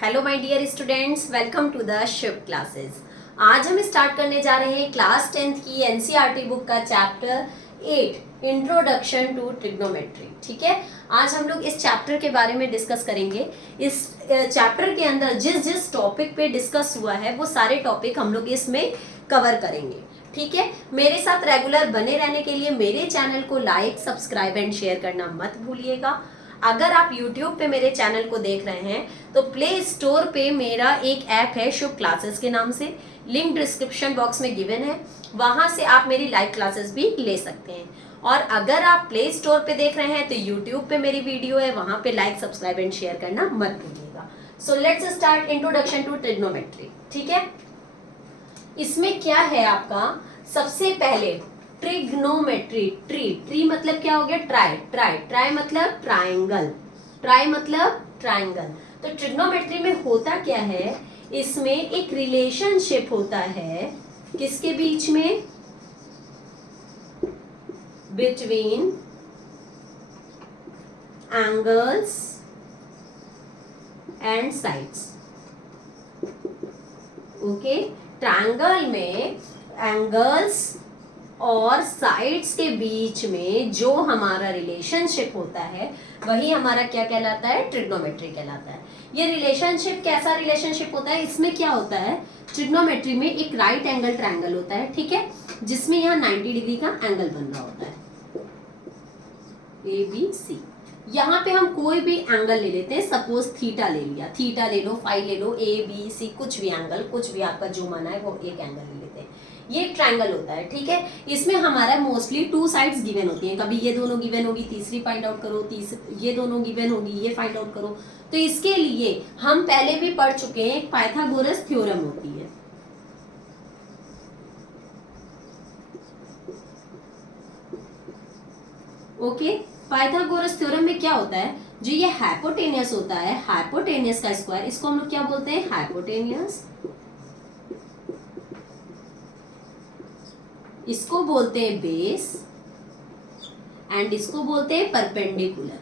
Hello my dear students, welcome to the shift classes. आज हम start करने जा रहे हैं क्लास 10th की एनसीईआरटी बुक का चैप्टर 8 इंट्रोडक्शन टू ट्रिग्नोमेट्री। ठीक है, आज हम लोग इस चैप्टर के बारे में डिस्कस करेंगे। इस चैप्टर के अंदर जिस जिस टॉपिक पे डिस्कस हुआ है वो सारे टॉपिक हम लोग इसमें कवर करेंगे। ठीक है, मेरे साथ रेगुलर बने रहने के लिए मेरे चैनल को लाइक, सब्सक्राइब एंड शेयर करना मत भूलिएगा। अगर आप YouTube पे मेरे चैनल को देख रहे हैं तो प्ले स्टोर पे मेरा एक ऐप है शुभ क्लासेस के नाम से, लिंक डिस्क्रिप्शन बॉक्स में गिवन है, वहां से आप मेरी लाइव क्लासेस भी ले सकते हैं। और अगर आप प्ले स्टोर पे देख रहे हैं तो YouTube पे मेरी वीडियो है, वहां पे लाइक, सब्सक्राइब एंड शेयर करना मत भूलिएगा। So let's start introduction to trigonometry. ठीक है, इसमें क्या है आपका, सबसे पहले ट्रिग्नोमेट्री। ट्री मतलब क्या हो गया, ट्राई मतलब ट्राइंगल, ट्राई मतलब ट्राइंगल। तो ट्रिग्नोमेट्री में होता क्या है, इसमें एक रिलेशनशिप होता है किसके बीच में, between angles and sides. Okay, triangle में एंगल्स और साइड्स के बीच में जो हमारा रिलेशनशिप होता है वही हमारा क्या कहलाता है, ट्रिग्नोमेट्री कहलाता है। ये रिलेशनशिप कैसा रिलेशनशिप होता है, इसमें क्या होता है, ट्रिग्नोमेट्री में एक राइट एंगल ट्रायंगल होता है, ठीक है, जिसमें यहाँ 90 डिग्री का एंगल बन रहा होता है, ABC। यहाँ पे हम कोई भी एंगल ले लेते हैं, सपोज थीटा ले लिया, थीटा ले लो, फाई ले लो, ABC, कुछ भी एंगल, कुछ भी आपका जो माना है वो एक एंगल ले लेते हैं। ये ट्रायंगल होता है, ठीक है। इसमें हमारा मोस्टली 2 साइड्स गिवन होती हैं, कभी ये दोनों गिवन होगी, तीसरी फाइंड आउट करो, ये दोनों गिवन होगी, ये फाइंड आउट करो। तो इसके लिए हम पहले भी पढ़ चुके हैं, एक पाइथागोरस थ्योरम होती है। ओके, पाइथागोरस थ्योरम में क्या होता है, जो ये हाइपोटेनियस होता है, हाइपोटेनियस का स्क्वायर, इसको हम लोग क्या बोलते हैं, हाइपोटेनियस। इसको बोलते हैं बेस एंड इसको बोलते हैं परपेंडिकुलर।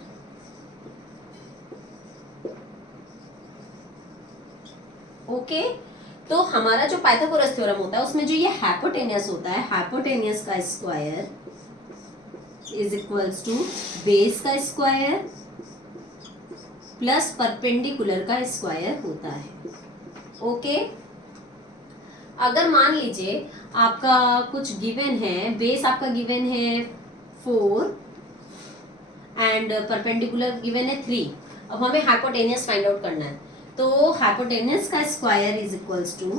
ओके, तो हमारा जो पाइथागोरस थ्योरम होता है उसमें जो ये हाइपोटेनियस होता है, हाइपोटेनियस का square is equals to base का स्क्वायर प्लस परपेंडिकुलर का स्क्वायर होता है। ओके, अगर मान लीजिए आपका कुछ गिवन है, बेस आपका गिवन है 4 एंड परपेंडिकुलर गिवन है 3। अब हमें हाइपोटेनियस फाइंड आउट करना है, तो हाइपोटेनियस का square is equals to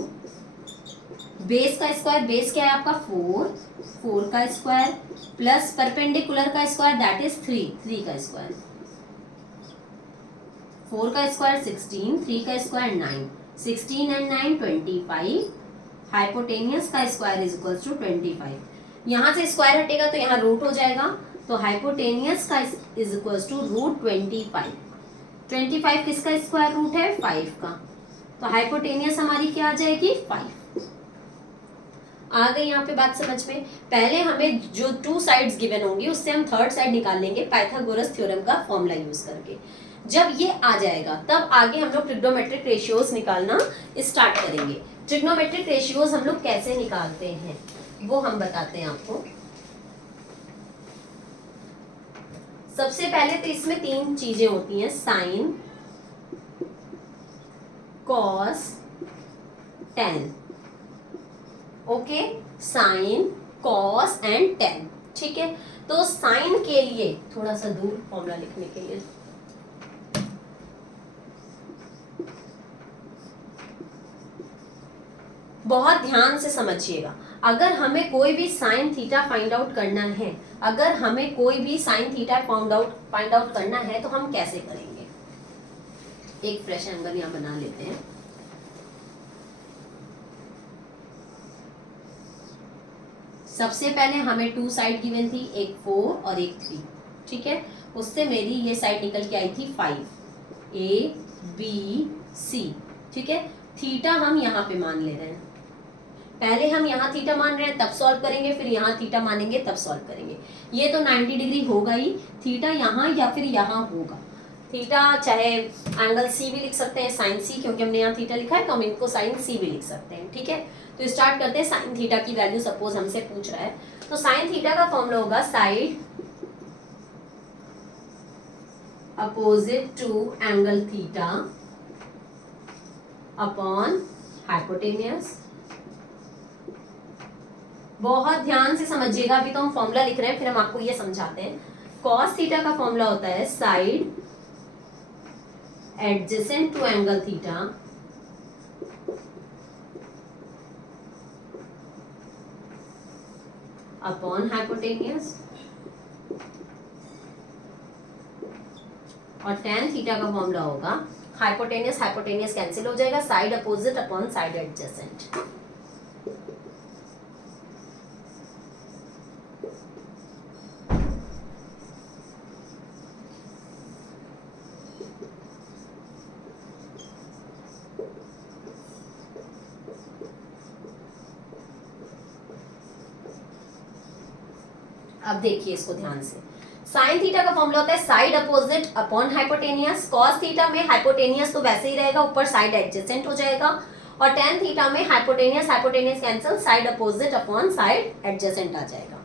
base का स्क्वायर, बेस क्या है आपका 4 का स्क्वायर प्लस परपेंडिकुलर का स्क्वायर दैट इज 3 का स्क्वायर, 4 का स्क्वायर 16, 3 का स्क्वायर 9, 16 एंड 9 25, हाइपोटेनियस का स्क्वायर इज इक्वल्स टू 25। यहाँ से स्क्वायर हटेगा तो यहाँ रूट हो जाएगा, तो हाइपोटेनियस का इज इक्वल्स टू रूट 25। 25 किसका स्क्वायर रूट है, 5 का, तो हाइपोटेनियस हमारी क्या आ जाएगी, 5। आ गई यहाँ पे बात समझ में। पहले हमें जो 2 साइड्स गिवन होंगी उससे हम थर्ड साइड निकाल लेंगे पाइथागोरस थ्योरम का फॉर्मूला यूज करके। जब ये आ जाएगा तब आगे हम लोग ट्रिग्नोमेट्रिक रेशियोज निकालना स्टार्ट करेंगे। ट्रिग्नोमेट्रिक रेशियोज हम लोग कैसे निकालते हैं वो हम बताते हैं आपको। सबसे पहले तो इसमें 3 चीजें होती हैं, sine, cos, tan. Okay, sine, cos and tan, ठीक है। तो साइन के लिए थोड़ा सा दूर फॉर्मूला लिखने के लिए, बहुत ध्यान से समझिएगा। अगर हमें कोई भी साइन थीटा फाइंड आउट करना है, अगर हमें कोई भी साइन थीटा फाइंड आउट करना है तो हम कैसे करेंगे, एक फ्रेश एंगल यहां बना लेते हैं। सबसे पहले हमें 2 साइड गिवन थी, एक 4 और एक 3, ठीक है। उससे मेरी ये साइड निकल के आई थी 5, ABC, ठीक है। थीटा हम यहाँ पे मान ले रहे हैं, पहले हम यहाँ थीटा मान रहे हैं तब सॉल्व करेंगे, फिर यहाँ थीटा मानेंगे तब सॉल्व करेंगे। ये तो 90 डिग्री होगा ही, थीटा यहाँ या फिर यहाँ होगा, थीटा, चाहे एंगल सी भी लिख सकते हैं, साइन सी, क्योंकि हमने यहाँ थीटा लिखा है तो हम इनको साइन सी भी लिख सकते हैं, ठीक है। तो स्टार्ट करते हैं। साइन थीटा की वैल्यू सपोज हमसे पूछ रहा है, तो साइन थीटा का फॉर्मूला होगा side opposite to angle theta upon hypotenuse. बहुत ध्यान से समझिएगा, अभी तो हम फॉर्मूला लिख रहे हैं, फिर हम आपको ये समझाते हैं। कॉस थीटा का फॉर्मूला होता है side adjacent to angle theta upon hypotenuse, और टेन थीटा का फॉर्मूला होगा हाइपोटेनियस हाइपोटेनियस कैंसिल हो जाएगा, side opposite upon side adjacent. अब देखिए इसको ध्यान से, साइन थीटा का फॉर्मूला होता है side opposite upon hypotenuse. Cos theta में हाइपोटेनियस तो वैसे ही रहेगा, ऊपर साइड एडजेसेंट हो जाएगा, और टेन थीटा में hypotenuse hypotenuse cancel, side opposite upon side adjacent आ जाएगा,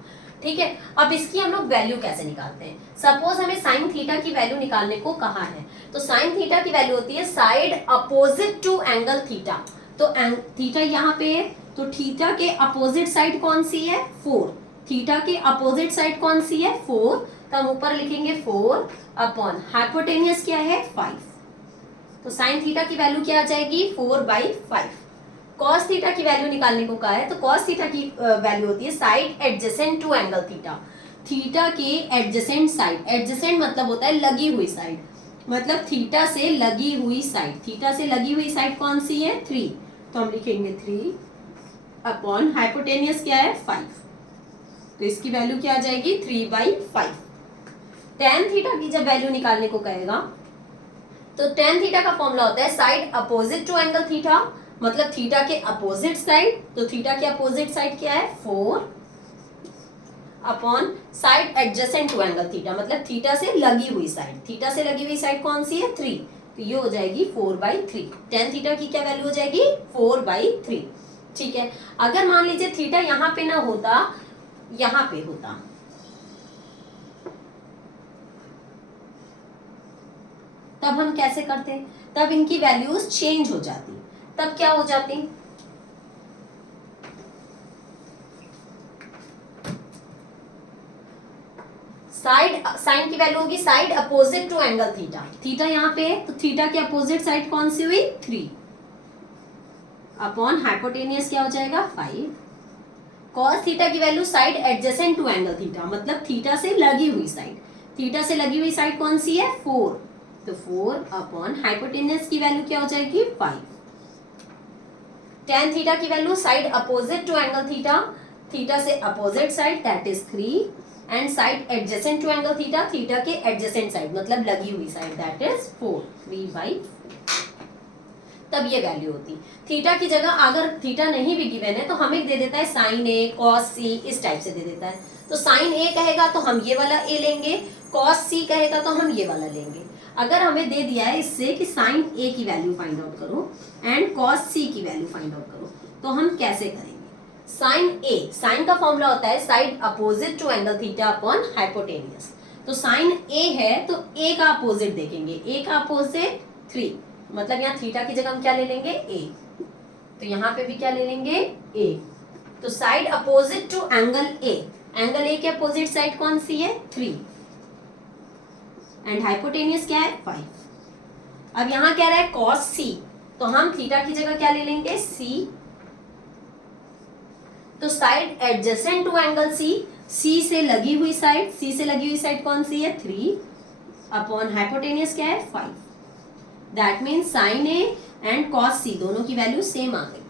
ठीक है। अब इसकी हम लोग वैल्यू कैसे निकालते हैं? सपोज हमें साइन थीटा की वैल्यू निकालने को कहा है, तो साइन थीटा की वैल्यू होती है side opposite to angle theta. तो थीटा यहाँ पे है, तो थीटा के अपोजिट साइड कौन सी है? 4। थीटा के अपोजिट साइड कौन सी है? 4। तो हम ऊपर लिखेंगे 4 अपॉन हाइपोटेनियस क्या है? 5। तो साइन थीटा की वैल्यू क्या आ जाएगी? 4/5। कॉस थीटा की वैल्यू निकालने को कहा है, तो कॉस थीटा की वैल्यू होती है side adjacent to angle theta. Theta के एडजेसेंट साइड, एडजेसेंट मतलब होता है लगी हुई साइड, मतलब थीटा से लगी हुई साइड। थीटा से लगी हुई साइड कौन सी है? 3। तो हम लिखेंगे 3 अपॉन हाइपोटेनियस क्या है? 5। तो इसकी वैल्यू क्या आ जाएगी? 3/5। टेन थीटा की जब वैल्यू निकालने को कहेगा, तो टेन थीटा का फॉर्मूला होता है side opposite to angle theta, मतलब थीटा के अपोजिट साइड। तो थीटा के अपोजिट साइड क्या है? 4 upon side adjacent to angle theta, मतलब थीटा से लगी हुई साइड। थीटा से लगी हुई साइड कौन सी है? 3। तो ये हो जाएगी 4/3। टेन थीटा की क्या वैल्यू हो जाएगी? 4/3, ठीक है। अगर मान लीजिए थीटा यहाँ पे ना होता, यहाँ पे होता, तब हम कैसे करते? तब इनकी वैल्यूज चेंज हो जाती। तब क्या हो जाती? साइन की वैल्यू होगी side opposite to angle theta. Theta यहाँ पे है, तो थीटा के अपोजिट साइड कौन सी हुई? 3 अपॉन हाइपोटेनियस क्या हो जाएगा? 5। कॉस थीटा की value side adjacent to angle theta, मतलब थीटा से लगी हुई साइड। थीटा से लगी हुई साइड कौन सी है? 4। तो 4 अपॉन हाइपोटेनियस की वैल्यू क्या हो जाएगी? 5। टेन थीटा की value side opposite to angle theta, theta से opposite side that is 3, and side adjacent to angle theta, theta के एडजेसेंट साइड मतलब लगी हुई साइड दैट इज 4। 3/4। तब ये वैल्यू होती। थीटा की जगह अगर थीटा नहीं भी गिवन है, तो हमें दे देता है साइन ए, कॉस सी, इस टाइप से दे देता है। तो साइन ए कहेगा तो हम ये वाला ए लेंगे, कॉस सी कहेगा तो हम ये वाला लेंगे। अगर हमें दे दिया है इससे कि साइन ए की वैल्यू फाइंड आउट करो एंड कॉस सी की वैल्यू फाइंड आउट करो, तो हम कैसे करेंगे? साइन ए, साइन का फॉर्मूला होता है side opposite to angle theta upon hypotenuse. तो साइन ए है, तो ए का अपोजिट देखेंगे, ए का अपोजिट 3, मतलब यहाँ थीटा की जगह हम क्या ले लेंगे? ए। तो यहाँ पे भी क्या ले लेंगे? ए। तो side opposite to angle A, angle A के अपोजिट साइड कौन सी है? 3, एंड हाइपोटेनियस क्या है? 5। अब यहाँ कह रहा है कॉस सी, तो हम थीटा की जगह क्या ले लेंगे? सी। तो side adjacent to angle C, C से लगी हुई साइड, सी से लगी हुई साइड कौन सी है? 3 अपॉन हाइपोटेनियस क्या है? 5। That means sine A and cos C दोनों की वैल्यू सेम आ गई,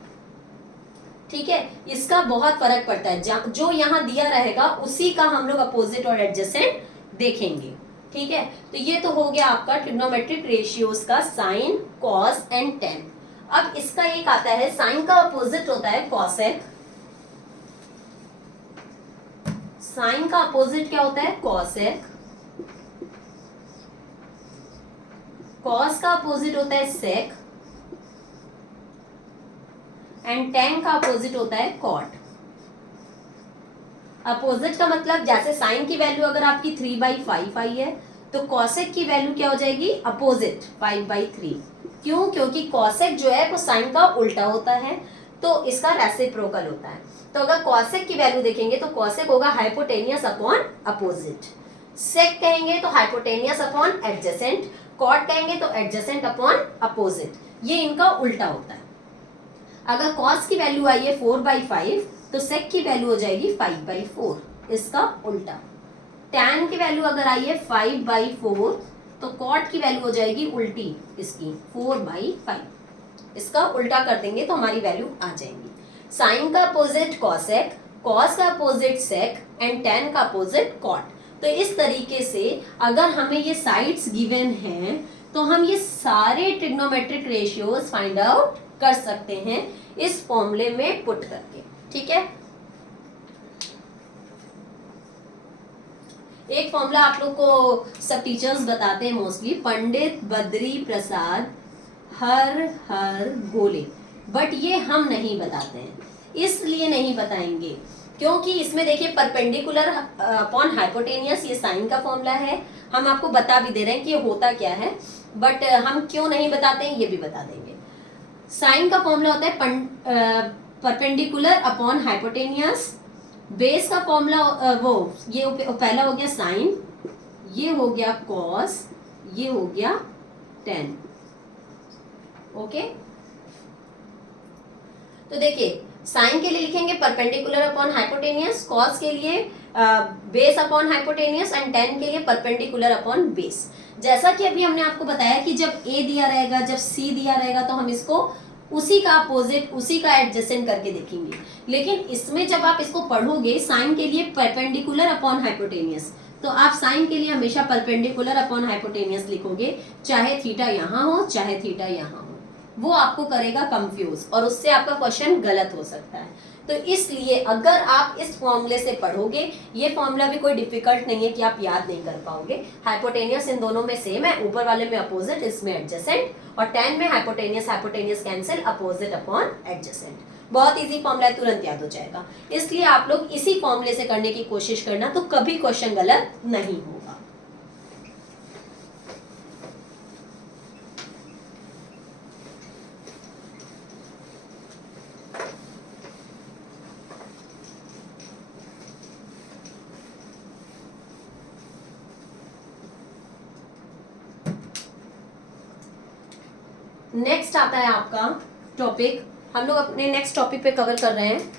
ठीक है। इसका बहुत फर्क पड़ता है, जो यहाँ दिया रहेगा उसी का हम लोग अपोजिट और एडजेसेंट देखेंगे, ठीक है। तो ये तो हो गया आपका ट्रिग्नोमेट्रिक रेशियोज का साइन, कॉस एंड टेन। अब इसका एक आता है, साइन का अपोजिट होता है कॉसेक। साइन का अपोजिट क्या होता है? कॉसेक। कॉस का अपोजिट होता है सेक एंड टेन का अपोजिट होता है कॉट। अपोजिट का मतलब जैसे साइन की वैल्यू अगर आपकी 3/5 आई है तो कॉसेक की वैल्यू क्या हो जाएगी, अपोजिट 5/3। क्यों? क्योंकि कॉसेक जो है वो साइन का उल्टा होता है, तो इसका रेसिप्रोकल होता है। तो अगर कॉसेक की वैल्यू देखेंगे तो कॉसेक होगा हाइपोटेनियस अपॉन अपोजिट, सेक कहेंगे तो हाइपोटेनियस अपॉन एडजेसेंट, कॉट कहेंगे तो एडजेसेंट अपॉन अपोजिट, ये इनका उल्टा होता है। अगर कॉस की वैल्यू आई है 4/5 तो सेक की वैल्यू हो जाएगी 5/4, इसका उल्टा। टैन की वैल्यू अगर आई है 5/4 तो कॉट की वैल्यू हो जाएगी उल्टी इसकी 4/5, इसका उल्टा कर देंगे तो हमारी वैल्यू आ जाएगी। साइन का अपोजिट कॉसेक, कॉस का अपोजिट सेक एंड टैन का अपोजिट कॉट। तो इस तरीके से अगर हमें ये साइड्स गिवन हैं तो हम ये सारे ट्रिग्नोमेट्रिक रेशियोज फाइंड आउट कर सकते हैं इस फॉर्मूले में पुट करके। ठीक है, एक फॉर्मूला आप लोग को सब टीचर्स बताते हैं मोस्टली, पंडित बद्री प्रसाद हर हर गोले, बट ये हम नहीं बताते हैं। इसलिए नहीं बताएंगे क्योंकि इसमें देखिए परपेंडिकुलर अपॉन हाइपोटेनियस ये साइन का फॉर्मूला है, हम आपको बता भी दे रहे हैं कि ये होता क्या है, बट हम क्यों नहीं बताते हैं ये भी बता देंगे। साइन का फॉर्मूला होता है परपेंडिकुलर अपॉन हाइपोटेनियस, बेस का फॉर्मूला वो ये पहला हो गया साइन, ये हो गया कॉस, ये हो गया टेन। ओके, तो देखिए साइन के लिए लिखेंगे परपेंडिकुलर अपॉन हाइपोटेनियस, कॉस के लिए base upon hypotenuse and ten के लिए परपेंडिकुलर अपॉन बेस। जैसा कि अभी हमने आपको बताया कि जब ए दिया रहेगा, जब सी दिया रहेगा तो हम इसको उसी का अपोजिट, उसी का एडजेसेंट करके देखेंगे। लेकिन इसमें जब आप इसको पढ़ोगे साइन के लिए परपेंडिकुलर अपॉन हाइपोटेनियस, तो आप साइन के लिए हमेशा परपेंडिकुलर अपॉन हाइपोटेनियस लिखोगे, चाहे थीटा यहाँ हो चाहे थीटा यहाँ हो, वो आपको करेगा कंफ्यूज और उससे आपका क्वेश्चन गलत हो सकता है। तो इसलिए अगर आप इस फॉर्मूले से पढ़ोगे, ये फॉर्मूला भी कोई डिफिकल्ट नहीं है कि आप याद नहीं कर पाओगे। हाइपोटेनियस इन दोनों में सेम है, ऊपर वाले में अपोजिट, इसमें एडजेसेंट, और टेन में hypotenuse hypotenuse cancel, opposite upon adjacent. बहुत इजी फॉर्मूला है, तुरंत याद हो जाएगा। इसलिए आप लोग इसी फॉर्मूले से करने की कोशिश करना, तो कभी क्वेश्चन गलत नहीं होगा। नेक्स्ट आता है आपका टॉपिक, हम लोग अपने नेक्स्ट टॉपिक पे कवर कर रहे हैं।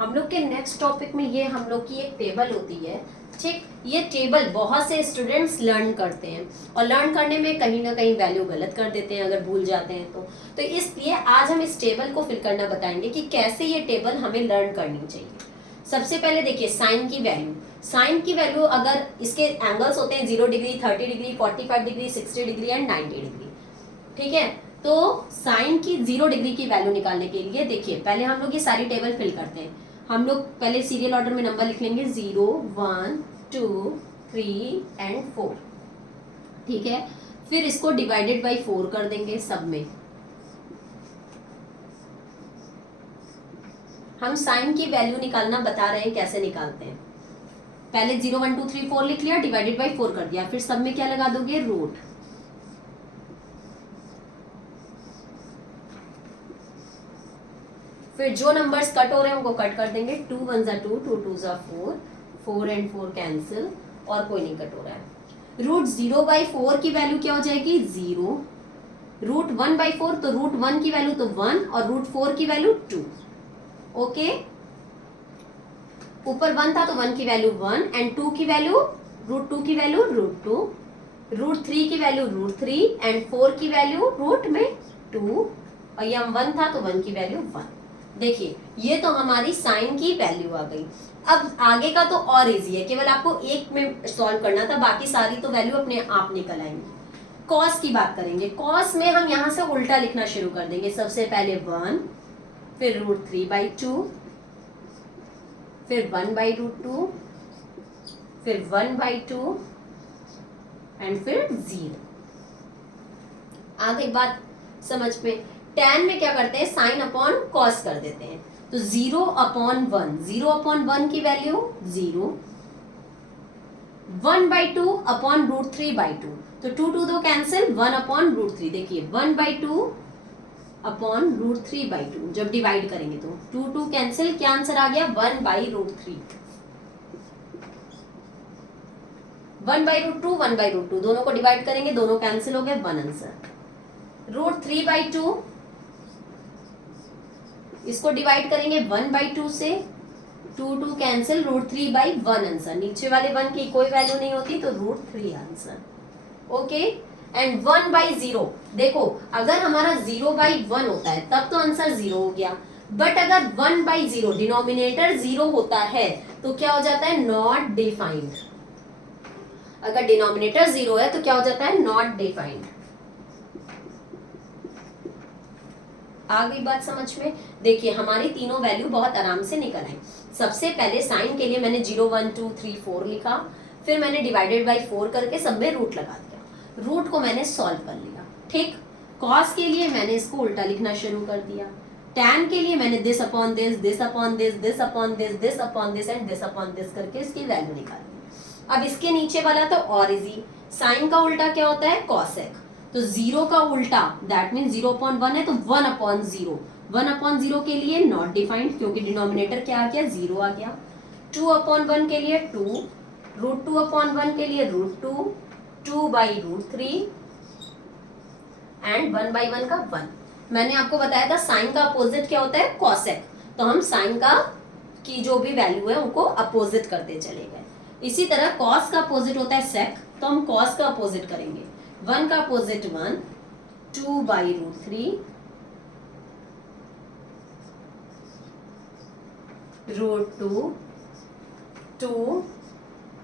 हम लोग के नेक्स्ट टॉपिक में ये हम लोग की एक टेबल होती है, ठीक। ये टेबल बहुत से स्टूडेंट्स लर्न करते हैं और लर्न करने में कहीं ना कहीं वैल्यू गलत कर देते हैं अगर भूल जाते हैं तो इसलिए आज हम इस टेबल को फिल करना बताएंगे कि कैसे ये टेबल हमें लर्न करनी चाहिए। सबसे पहले देखिए साइन की वैल्यू, साइन की वैल्यू अगर इसके एंगल्स होते हैं 0 degree, 30 degree, 45 degree, 60 degree and 90 degree, ठीक है। तो साइन की 0 डिग्री की वैल्यू निकालने के लिए देखिए पहले हम लोग ये सारी टेबल फिल करते हैं। हम लोग पहले सीरियल ऑर्डर में नंबर लिख लेंगे 0, 1, 2, 3 एंड 4, ठीक है। फिर इसको डिवाइडेड बाई 4 कर देंगे सब में। हम साइन की वैल्यू निकालना बता रहे हैं कैसे निकालते हैं। पहले 0, 1, 2, 3, 4 लिख लिया, डिवाइडेड बाई 4 कर दिया, फिर सब में क्या लगा दोगे, रूट। फिर जो नंबर्स कट हो रहे हैं उनको कट कर देंगे, 2 1 जा 2, 2 2 जा 4, 4 एंड 4 कैंसिल, और कोई नहीं कट हो रहा है। रूट 0/4 की वैल्यू क्या हो जाएगी, 0। रूट 1/4 तो रूट 1 की वैल्यू तो 1 और रूट 4 की वैल्यू 2। ओके, ऊपर 1 था तो 1 की वैल्यू 1 एंड 2 की वैल्यू, रूट 2 की वैल्यू रूट 2, रूट 3 की वैल्यू रूट 3 एंड 4 की वैल्यू रूट में 2, और ये 1 था तो 1 की वैल्यू 1। देखिए ये तो हमारी साइन की वैल्यू आ गई। अब आगे का तो और इजी है, केवल आपको एक में सॉल्व करना था, बाकी सारी तो वैल्यू अपने आप निकल आएंगी। कॉस की बात करेंगे, कॉस में हम यहाँ से उल्टा लिखना शुरू कर देंगे। सबसे पहले 1, फिर रूट 3/2, फिर 1/√2, फिर 1/2 एंड फिर 0। आ गई बात समझ में। tan में क्या करते हैं, साइन अपॉन कॉस कर देते हैं, तो 0/1, 0/1 की वैल्यू 0, 1/2 अपॉन √3/2, तो 2 2 कैंसिल, 1/√3। देखिए 1/2 अपॉन √3/2 जब डिवाइड करेंगे तो 2 2 कैंसिल, क्या आंसर आ गया 1/√3। 1/√2 1/√2 दोनों को डिवाइड करेंगे, दोनों कैंसिल हो गए, 1 आंसर। √3/2 इसको डिवाइड करेंगे 1/2 से, 2 2 कैंसिल, √3/1 आंसर। नीचे वाले 1 की कोई वैल्यू नहीं होती तो √3 आंसर। ओके, एंड 1/0, देखो अगर हमारा 0/1 होता है तब तो आंसर 0 हो गया, बट अगर 1/0 डिनोमिनेटर 0 होता है तो क्या हो जाता है, नॉट डिफाइंड। अगर डिनोमिनेटर 0 है तो क्या हो जाता है, नॉट डिफाइंड। आ गई बात समझ में। देखिए हमारी तीनों वैल्यू बहुत आराम से निकल आई। सबसे पहले साइन के लिए मैंने 0 1 2 3 4 लिखा, फिर मैंने डिवाइडेड बाय 4 करके सब में रूट लगा दिया, रूट को मैंने सॉल्व कर लिया, ठीक। कॉस के लिए मैंने इसको उल्टा लिखना शुरू कर दिया, tan के लिए मैंने this upon this, this upon this, this upon this, this upon this and this upon this करके इसकी वैल्यू निकाली। अब इसके नीचे वाला तो और इजी, साइन का उल्टा क्या होता है, कॉसेक, तो 0 का उल्टा दैट मीन 0/1 है तो 1/0, 1/0 के लिए नॉट डिफाइंड क्योंकि डिनोमिनेटर क्या आ गया, 0 आ गया। 2/1 के लिए 2, √2/1 के लिए √2, 2/√3 एंड 1/1 का 1। मैंने आपको बताया था साइन का अपोजिट क्या होता है, कॉसेक, तो हम साइन का की जो भी वैल्यू है उनको अपोजिट करते चले गए। इसी तरह कॉस का अपोजिट होता है सेक, तो हम कॉस का अपोजिट करेंगे, 1 का अपोजिट 1, 2/√3, √2, 2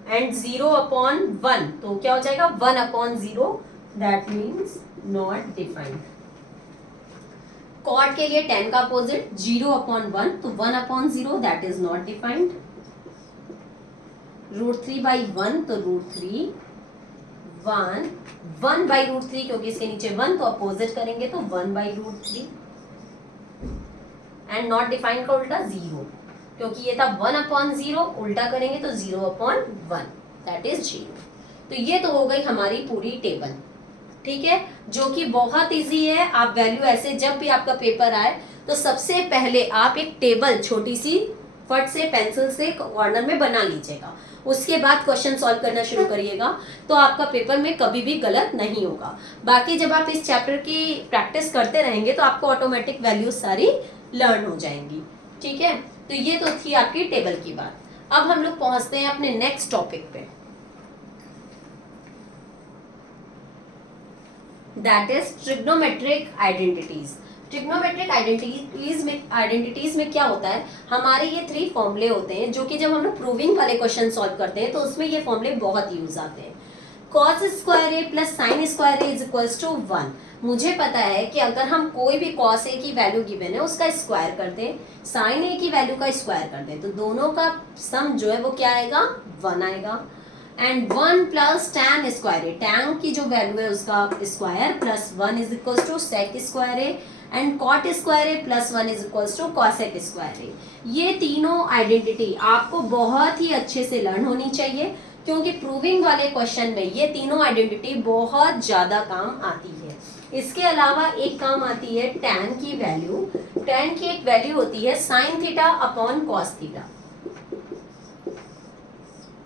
एंड 0/1, तो क्या हो जाएगा 1/0, that means not defined. Cot के लिए tan का अपोजिट 0/1, तो 1/0 दैट इज नॉट डिफाइंड। √3/1 तो √3, 1/√3 क्योंकि इसके नीचे 1 तो अपोजिट करेंगे तो 1/√3 एंड नॉट डिफाइंड का उल्टा 0 क्योंकि ये था 1/0, उल्टा करेंगे तो 0/1 दैट इज 0। तो ये तो हो गई हमारी पूरी टेबल, ठीक है, जो कि बहुत इजी है। आप वैल्यू ऐसे जब भी आपका पेपर आए तो सबसे पहले आप एक टेबल छोटी सी फट से पेंसिल से कॉर्नर में बना लीजिएगा, उसके बाद क्वेश्चन सॉल्व करना शुरू करिएगा, तो आपका पेपर में कभी भी गलत नहीं होगा। बाकी जब आप इस चैप्टर की प्रैक्टिस करते रहेंगे तो आपको ऑटोमेटिक वैल्यूज सारी लर्न हो जाएंगी, ठीक है। तो ये तो थी आपकी टेबल की बात। अब हम लोग पहुंचते हैं अपने नेक्स्ट टॉपिक पे, that is trigonometric identities. Trigonometric identities में क्या होता है, हमारे ये 3 फॉर्मूले होते हैं जो कि जब हम लोग प्रूविंग वाले क्वेश्चन सॉल्व करते हैं तो उसमें ये फॉर्मूले बहुत यूज आते हैं। cos square A plus sine square A is equals to 1। मुझे पता है कि अगर हम कोई भी cos ए की वैल्यू गिवन है उसका स्क्वायर कर दें, साइन ए की वैल्यू का स्क्वायर कर दें, तो दोनों का सम जो है वो क्या आएगा, 1 आएगा। And 1 plus tan square A, tan की जो वैल्यू है उसका square plus 1 is equals to sec square A and cot square A plus 1 is equals to cosec square A. ये तीनों आइडेंटिटी आपको बहुत ही अच्छे से लर्न होनी चाहिए क्योंकि प्रूविंग वाले क्वेश्चन में ये तीनों आइडेंटिटी बहुत ज्यादा काम आती है। इसके अलावा एक काम आती है tan की वैल्यू। tan की एक वैल्यू होती है sin theta upon cos theta,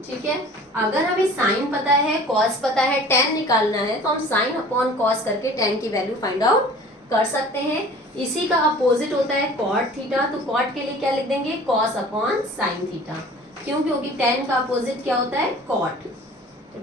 ठीक है। अगर हमें sin पता है, cos पता है, tan निकालना है तो हम sin अपॉन cos करके tan की वैल्यू फाइंड आउट कर सकते हैं। इसी का अपोजिट होता है cot थीटा, तो cot के लिए क्या लिख देंगे, cos अपॉन sin थीटा, क्यों, क्योंकि tan का अपोजिट क्या होता है, cot, तो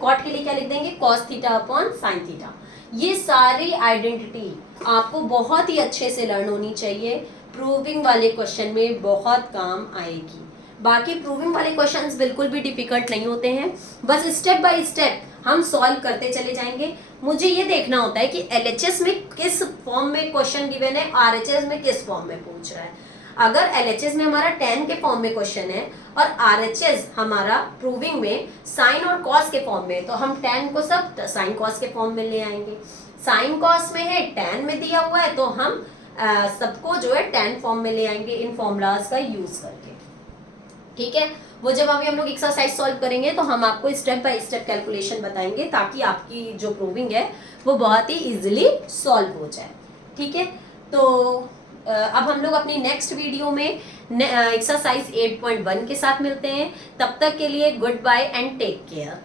cot के लिए क्या लिख देंगे, cos theta upon sin theta. ये सारी आइडेंटिटी आपको बहुत ही अच्छे से लर्न होनी चाहिए, प्रूविंग वाले क्वेश्चन में बहुत काम आएगी। बाकी प्रूविंग वाले क्वेश्चंस बिल्कुल भी डिफिकल्ट नहीं होते हैं, बस स्टेप बाय स्टेप हम सॉल्व करते चले जाएंगे। मुझे ये देखना होता है कि LHS में किस फॉर्म में क्वेश्चन गिवन है, RHS में किस फॉर्म में पूछ रहा है। अगर LHS में हमारा tan के फॉर्म में क्वेश्चन है और RHS हमारा प्रूविंग में साइन और कॉस के फॉर्म में, तो हम tan को सब साइन कॉस के फॉर्म में ले आएंगे। साइन कॉस में है, tan में दिया हुआ है, तो हम सबको जो है tan फॉर्म में ले आएंगे इन फॉर्मूलाज का यूज करके। ठीक है, वो जब अभी हम लोग एक्सरसाइज सॉल्व करेंगे तो हम आपको स्टेप बाय स्टेप कैलकुलेशन बताएंगे, ताकि आपकी जो प्रूविंग है वो बहुत ही इजीली सॉल्व हो जाए। ठीक है, तो अब हम लोग अपनी नेक्स्ट वीडियो में एक्सरसाइज 8.1 के साथ मिलते हैं। तब तक के लिए goodbye and take care.